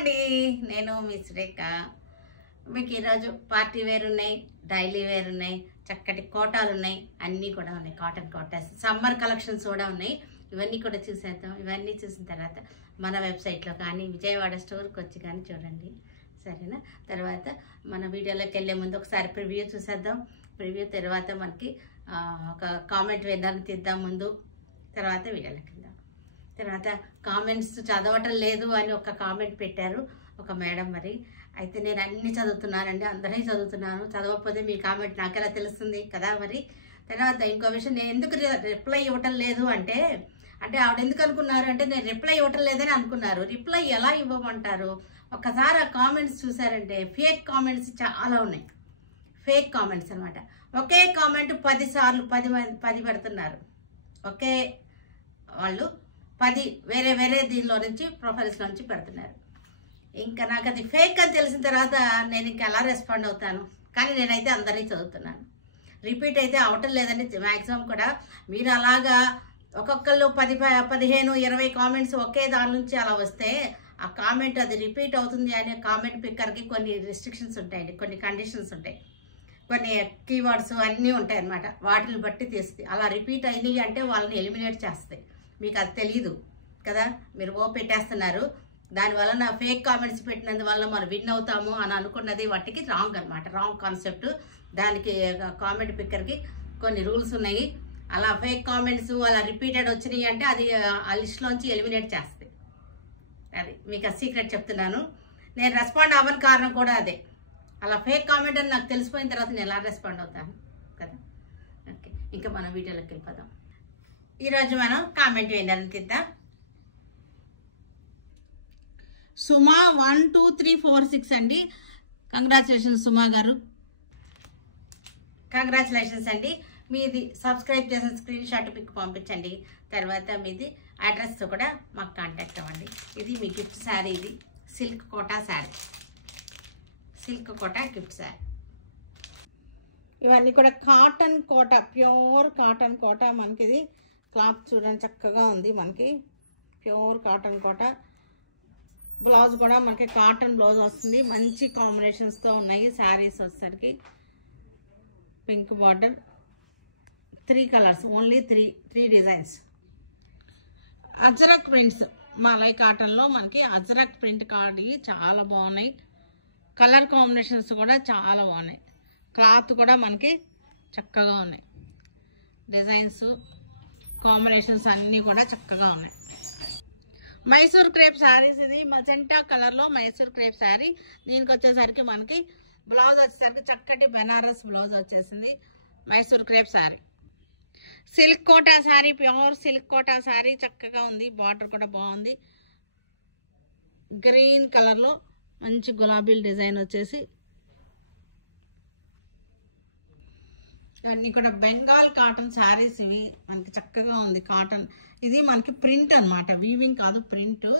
అండి, నేను మీ సురేఖ. మీకు ఈరోజు పార్టీ వేర్ ఉన్నాయి, డైలీ వేర్ ఉన్నాయి, చక్కటి కోటాలు ఉన్నాయి, అన్నీ కూడా ఉన్నాయి. కాటన్ కోటాస్, సమ్మర్ కలెక్షన్స్ కూడా ఉన్నాయి. ఇవన్నీ కూడా చూసేద్దాం. ఇవన్నీ చూసిన తర్వాత మన వెబ్సైట్లో కానీ విజయవాడ స్టోర్కి వచ్చి కానీ చూడండి, సరేనా? తర్వాత మన వీడియోలోకి వెళ్ళే ముందు ఒకసారి ప్రివ్యూ చూసేద్దాం. ప్రివ్యూ తర్వాత మనకి ఒక కామెంట్ విన్నర్ని తీద్దాం ముందు, తర్వాత వీడియోలోకి వెళ్దాం. తర్వాత కామెంట్స్ చదవటం లేదు అని ఒక కామెంట్ పెట్టారు ఒక మేడం. మరి అయితే నేను అన్ని చదువుతున్నానండి, అందరినీ చదువుతున్నాను. చదవకపోతే మీ కామెంట్ నాకెలా తెలుస్తుంది కదా. మరి తర్వాత ఇంకో విషయం, నేను ఎందుకు రిప్లై ఇవ్వటం లేదు అంటే ఆవిడ ఎందుకు అనుకున్నారు అంటే నేను రిప్లై ఇవ్వటం లేదని అనుకున్నారు. రిప్లై ఎలా ఇవ్వమంటారు? ఒక్కసారి ఆ కామెంట్స్ చూసారంటే ఫేక్ కామెంట్స్ చాలా ఉన్నాయి. ఫేక్ కామెంట్స్ అనమాట. ఒకే కామెంట్ 10 సార్లు 10 పెడుతున్నారు. ఒకే వాళ్ళు 10 వేరే వేరే దీనిలో నుంచి ప్రొఫైల్స్లో నుంచి పెడుతున్నారు. ఇంకా నాకు అది ఫేక్ అని తెలిసిన తర్వాత నేను ఇంకా ఎలా రెస్పాండ్ అవుతాను? కానీ నేనైతే అందరినీ చదువుతున్నాను. రిపీట్ అయితే అవటం లేదని మ్యాక్సిమం కూడా. మీరు అలాగా ఒక్కొక్కళ్ళు 10, 15, 20 కామెంట్స్ ఒకే దాని నుంచి అలా వస్తే ఆ కామెంట్ అది రిపీట్ అవుతుంది అనే కామెంట్ పిక్కర్కి కొన్ని రిస్ట్రిక్షన్స్ ఉంటాయండి, కొన్ని కండిషన్స్ ఉంటాయి, కొన్ని కీవర్డ్స్ అన్నీ ఉంటాయి అన్నమాట. వాటిని బట్టి తీస్తుంది. అలా రిపీట్ అయినాయి అంటే వాళ్ళని ఎలిమినేట్ చేస్తాయి. మీకు అది తెలీదు కదా, మీరు పెట్టేస్తున్నారు. దానివల్ల నా ఫేక్ కామెంట్స్ పెట్టినందువల్ల మనం విన్ అవుతాము అని అనుకున్నది వాటికి రాంగ్ అనమాట. Wrong concept. దానికి కామెంట్ పిక్కర్కి కొన్ని రూల్స్ ఉన్నాయి. అలా ఫేక్ కామెంట్స్ అలా రిపీటెడ్ వచ్చినాయి అంటే అది ఆ లిస్ట్లోంచి ఎలిమినేట్ చేస్తాయి. అది మీకు ఆ సీక్రెట్ చెప్తున్నాను. నేను రెస్పాండ్ అవ్వని కారణం కూడా అదే. అలా ఫేక్ కామెంట్ అని నాకు తెలిసిపోయిన తర్వాత నేను ఎలా రెస్పాండ్ అవుతాను కదా. ఓకే, ఇంకా మనం వీడియోలోకి వెళ్ళిపోదాం. ఈరోజు మనం కామెంట్ విన్నర్ని తీద్దాం. సుమా 1 2 3 4 6 అండి. కంగ్రాచులేషన్స్ సుమా గారు, కంగ్రాచులేషన్స్ అండి. మీది సబ్స్క్రైబ్ చేసిన స్క్రీన్ షాట్ పిక్ పంపించండి. తర్వాత మీది అడ్రస్తో కూడా మాకు కాంటాక్ట్ అవ్వండి. ఇది మీ గిఫ్ట్ శారీ. ఇది silk Kota sari, silk Kota gift sari. ఇవన్నీ కూడా cotton Kota, pure cotton Kota. మనకి ఇది క్లాత్ చూడండి చక్కగా ఉంది. మనకి ప్యూర్ కాటన్ కోటా. బ్లౌజ్ కూడా మనకి కాటన్ బ్లౌజ్ వస్తుంది. మంచి కాంబినేషన్స్తో ఉన్నాయి శారీస్. వచ్చేసరికి pink border, 3 colours, only 3 designs. Ajrakh prints, malai కాటన్లో మనకి అజరక్ ప్రింట్ కార్డ్ చాలా బాగున్నాయి. కలర్ కాంబినేషన్స్ కూడా చాలా బాగున్నాయి. క్లాత్ కూడా మనకి చక్కగా ఉన్నాయి. డిజైన్స్ కాంబినేషన్స్ అన్నీ కూడా చక్కగా ఉన్నాయి. మైసూర్ క్రేప్ శారీస్. ఇది మజెంటా కలర్లో మైసూర్ క్రేప్ శారీ. దీనికి వచ్చేసరికి మనకి బ్లౌజ్ వచ్చేసరికి చక్కటి బెనారస్ బ్లౌజ్ వచ్చేసింది. Mysore crepe sari. Silk Kota sari, pure silk Kota sari చక్కగా ఉంది. బార్డర్ కూడా బాగుంది. గ్రీన్ కలర్లో మంచి గులాబీల డిజైన్ వచ్చేసి, ఇవన్నీ కూడా బెంగాల్ కాటన్ శారీస్. ఇవి మనకి చక్కగా ఉంది. కాటన్ ఇది మనకి ప్రింట్ అనమాట, వీవింగ్ కాదు, ప్రింట్.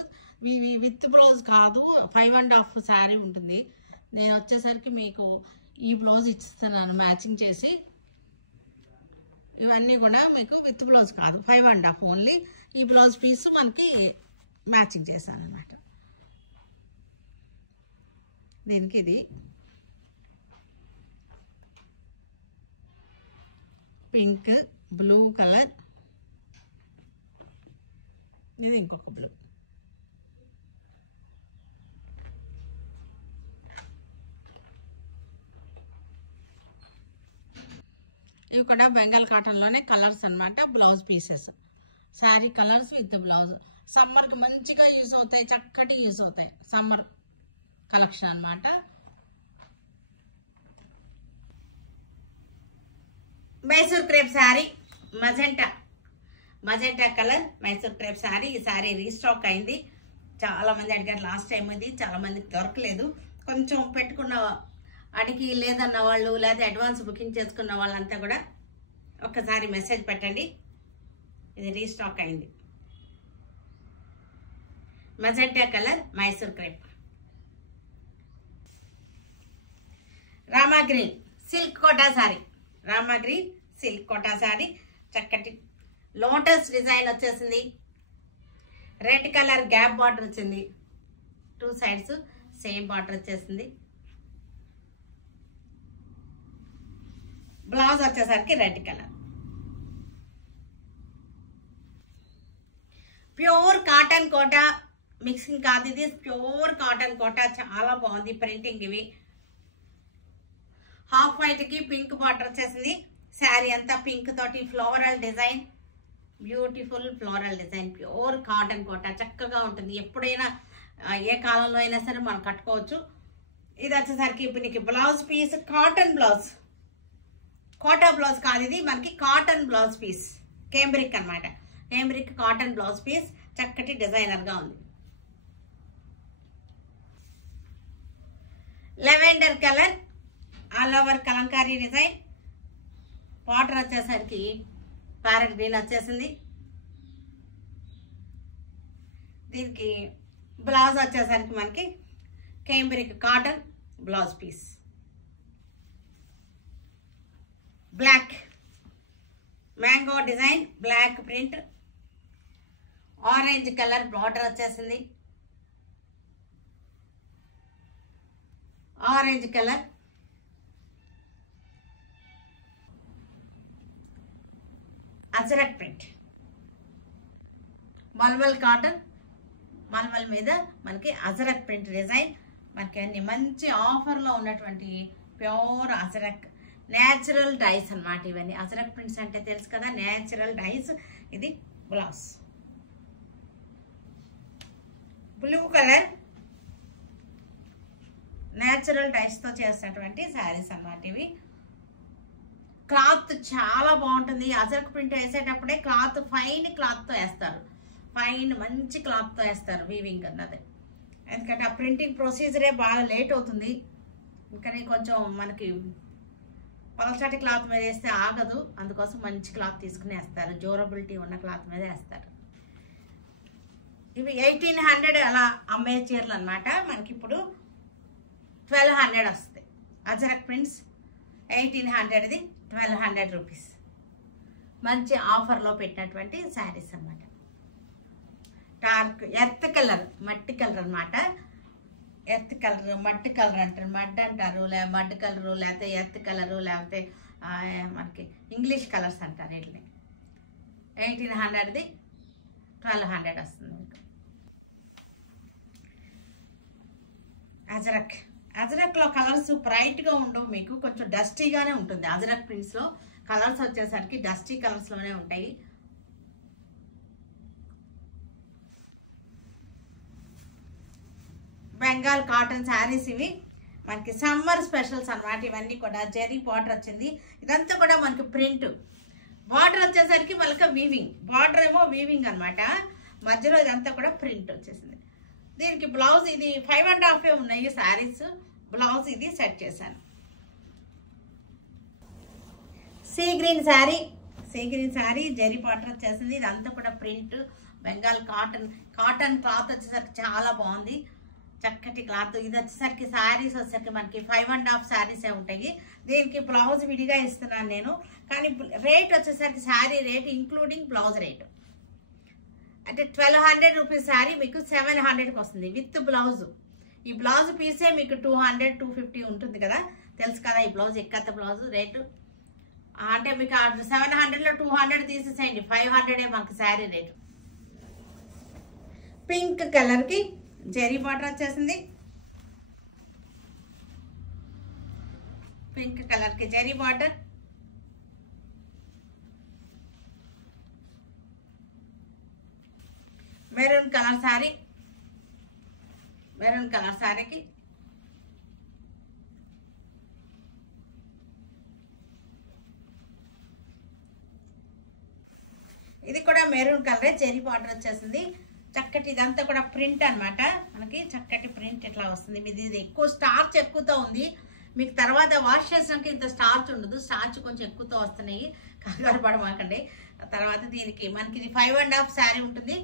విత్ బ్లౌజ్ కాదు, 5.5 శారీ ఉంటుంది. నేను వచ్చేసరికి మీకు ఈ బ్లౌజ్ ఇస్తున్నాను మ్యాచింగ్ చేసి. ఇవన్నీ కూడా మీకు విత్ బ్లౌజ్ కాదు, 5.5 ఓన్లీ. ఈ బ్లౌజ్ పీస్ మనకి మ్యాచింగ్ చేశాను అన్నమాట. దీనికి ఇది పింక్, బ్లూ కలర్, ఇది ఇంకొక బ్లూ. ఇవి కూడా బెంగాల్ కాటన్లోనే కలర్స్ అనమాట. Blouse pieces, sari colours with blouse. సమ్మర్కి మంచిగా యూజ్ అవుతాయి, చక్కటి యూజ్ అవుతాయి. సమ్మర్ కలెక్షన్ అనమాట. Mysore crepe sari, magenta colour Mysore crepe sari. ఈ శారీ రీస్టాక్ అయింది. చాలామంది అడిగారు లాస్ట్ టైం. ఇది చాలామందికి దొరకలేదు. కొంచెం పెట్టుకున్న అడిగి లేదన్న వాళ్ళు, లేదా అడ్వాన్స్ బుకింగ్ చేసుకున్న వాళ్ళంతా కూడా ఒక్కసారి మెసేజ్ పెట్టండి. ఇది రీస్టాక్ అయింది. Magenta colour Mysore crepe. Rama green silk Kota sari, Rama green silk Kota sari. చక్కటి లోటస్ డిజైన్ వచ్చేసింది. రెడ్ కలర్ గ్యాప్ బార్డర్ వచ్చింది. టూ సైడ్స్ సేమ్ బార్డర్ వచ్చేసింది. బ్లౌజ్ వచ్చేసరికి red colour. Pure cotton Kota mixing కాదు, ఇది ప్యూర్ కాటన్ కోట. చాలా బాగుంది ప్రింటింగ్. ఇవి హాఫ్ వైట్ కి పింక్ బార్డర్ వచ్చేసింది. శారీ అంతా పింక్ తోటి floral design, beautiful floral design. Pure cotton Kota చక్కగా ఉంటుంది. ఎప్పుడైనా ఏ కాలంలో అయినా సరే మనం కట్టుకోవచ్చు. ఇది వచ్చేసరికి ఇప్పుడు నీకు blouse piece cotton blouse, Kota blouse కాదు, ఇది మనకి కాటన్ బ్లౌజ్ పీస్. కేంబ్రిక్ అన్నమాట. కేంబ్రిక్ కాటన్ బ్లౌజ్ పీస్ చక్కటి డిజైనర్ గా ఉంది. Lavender colour all over Kalamkari design. Border వచ్చేసరికి ప్యారెట్ గ్రీన్ వచ్చేసింది. దీనికి బ్లౌజ్ వచ్చేసరికి మనకి cambric cotton blouse piece. Block mango design, block print, orange colour border వచ్చేసింది. Orange colour, Ajrak print, mulmul cotton, mulmul మీద మనకి అజరక్ ప్రింట్ డిజైన్. మనకి అన్ని మంచి ఆఫర్లో ఉన్నటువంటి ప్యూర్ అజరక్ నేచురల్ డైస్ అన్నమాట. ఇవన్నీ అజరక్ ప్రింట్స్ అంటే తెలుసు కదా, నేచురల్ డైస్. ఇది blouse. Blue colour natural dyes తో చేసినటువంటి శారీస్ అన్నమాట ఇవి. క్లాత్ చాలా బాగుంటుంది. అజరక్ ప్రింట్ వేసేటప్పుడే క్లాత్ ఫైన్ క్లాత్ తో వేస్తారు, ఫైన్ మంచి క్లాత్ తో వేస్తారు వీవింగ్ అన్నది. ఎందుకంటే ఆ ప్రింటింగ్ ప్రొసీజరే బాగా లేట్ అవుతుంది. ఇంకా కొంచెం మనకి పలచటి క్లాత్ మీద వేస్తే ఆగదు, అందుకోసం మంచి క్లాత్ తీసుకుని వేస్తారు, డ్యూరబిలిటీ ఉన్న క్లాత్ మీద వేస్తారు. ఇవి 1800 అలా అమ్మే చీరలు అనమాట. మనకి ఇప్పుడు 1200 వస్తాయి. అజరక్ ప్రింట్స్ 1800ది 1200 రూపీస్. మంచి ఆఫర్లో పెట్టినటువంటి శారీస్ అన్నమాట. డార్క్ ఎర్త్ కలర్, మట్టి కలర్ అనమాట. ఎర్త్ కలర్, మట్టి కలర్ అంటారు, మడ్ అంటారు, మడ్ కలరు, లేకపోతే ఎర్త్ కలరు, లేకపోతే మనకి ఇంగ్లీష్ కలర్స్ అంటారు. వీటిని 1800ది 1200 వస్తుంది. అజరక్, అజరక్లో కలర్స్ బ్రైట్గా ఉండవు, మీకు కొంచెం డస్టీగానే ఉంటుంది. అజరక్ ప్రింట్స్లో కలర్స్ వచ్చేసరికి డస్టీ కలర్స్లోనే ఉంటాయి. బెంగాల్ కాటన్ శారీస్ ఇవి మనకి సమ్మర్ స్పెషల్స్ అన్నమాట. ఇవన్నీ కూడా జెరీ బార్డర్ వచ్చింది. ఇదంతా కూడా మనకి ప్రింట్. బార్డర్ వచ్చేసరికి మనకి వీవింగ్, బార్డర్ ఏమో వీవింగ్ అనమాట. మధ్యలో ఇదంతా కూడా ప్రింట్ వచ్చేసింది. దీనికి బ్లౌజ్ ఇది 5.5 ఉన్నాయి శారీస్. బ్లౌజ్ ఇది సెట్ చేశాను. Sea green sari, sea green sari zari border వచ్చేసింది. ఇదంతా కూడా print. Bengal cotton, cotton cloth వచ్చేసరికి చాలా బాగుంది, చక్కటి క్లాత్. ఇది వచ్చేసరికి శారీస్ వచ్చేసరికి మనకి 5.5 శారీసే ఉంటాయి. దీనికి బ్లౌజ్ విడిగా ఇస్తున్నాను నేను, కానీ రేట్ వచ్చేసరికి sari rate including blouse rate అంటే 1200 రూపీస్ శారీ మీకు 700కి వస్తుంది విత్ బ్లౌజ్. ఈ బ్లౌజ్ పీసే మీకు 200-250 ఉంటుంది కదా, తెలుసు కదా. ఈ బ్లౌజ్ ఎక్కత బ్లౌజ్ రేటు అంటే మీకు 700లో 200 తీసేసేయండి, 500 మనకి శారీ రేటు. పింక్ కలర్కి జెరీ బార్డర్ వచ్చేసింది. పింక్ కలర్కి zari border. Maroon colour sari, maroon colour శారీకి ఇది కూడా మెరూన్ కలర్ జెరీ బార్డర్ వచ్చేసింది. చక్కటి ఇదంతా కూడా ప్రింట్ అన్నమాట. మనకి చక్కటి ప్రింట్ ఇట్లా వస్తుంది. మీది ఇది ఎక్కువ స్టార్చ్ ఎక్కువతో ఉంది. మీకు తర్వాత వాష్ చేసినాక ఇంత స్టార్చ్ ఉండదు, స్టార్చ్ కొంచెం ఎక్కువతో వస్తున్నాయి, కంగారు పడమాకండి. తర్వాత దీనికి మనకి ఇది 5.5 శారీ ఉంటుంది,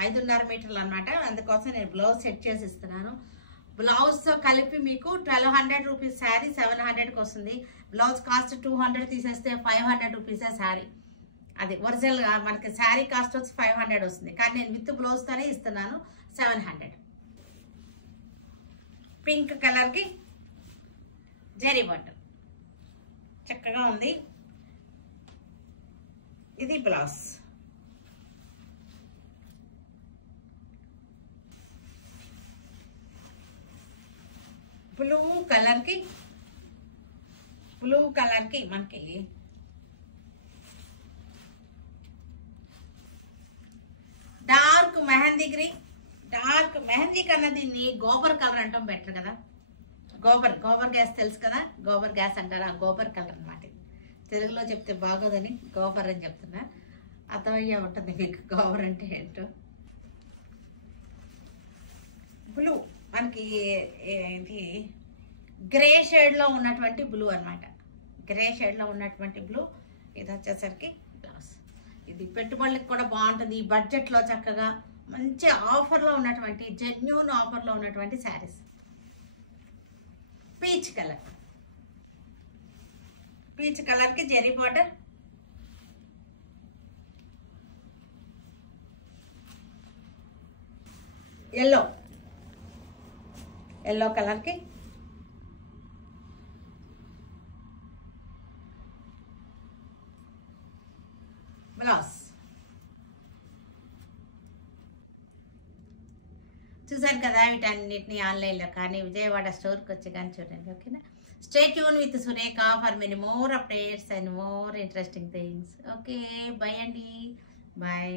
5.5 మీటర్లు అనమాట. అందుకోసం నేను బ్లౌజ్ సెట్ చేసి ఇస్తున్నాను. బ్లౌజ్తో కలిపి మీకు 1200 రూపీస్ శారీ 700కి వస్తుంది. బ్లౌజ్ కాస్ట్ 200 తీసేస్తే 500 రూపీసే శారీ. అది ఒరిజినల్ మనకి శారీ కాస్ట్ వచ్చి 500 వస్తుంది, కానీ నేను విత్ బ్లౌజ్తోనే ఇస్తున్నాను 700. పింక్ కలర్కి జరీ బార్డర్ చక్కగా ఉంది. ఇది బ్లౌజ్. బ్లూ కలర్కి మనకి dark mehndi green. Dark mehndi కన్నా దీన్ని గోబర్ కలర్ అంటాం బెటర్ కదా. గోబర్ గ్యాస్ తెలుసు కదా, గోబర్ గ్యాస్ అంటారు. ఆ గోబర్ కలర్ అనమాట. తెలుగులో చెప్తే బాగోదని గోబర్ అని చెప్తున్నా. అర్థమయ్యే ఉంటుంది మీకు గోబర్ అంటే ఏంటో. బ్లూ మనకి ఇది గ్రే షేడ్లో ఉన్నటువంటి బ్లూ అనమాట. గ్రే షేడ్లో ఉన్నటువంటి బ్లూ. ఇది వచ్చేసరికి బ్లౌజ్. ఇది పెట్టుబడులకు కూడా బాగుంటుంది. ఈ బడ్జెట్లో చక్కగా మంచి ఆఫర్లో ఉన్నటువంటి జెన్యూన్ ఆఫర్లో ఉన్నటువంటి శారీస్. పీచ్ కలర్కి జెరీ బార్డర్. ఎల్లో కలర్కి బ్లౌజ్. చూసారు కదా వీటన్నిటిని ఆన్లైన్లో కానీ విజయవాడ స్టోర్కి వచ్చి కానీ చూడండి. ఓకేనా? Stay tune with Surekha for many more updates and more interesting things. Okay, by అండి, బాయ్.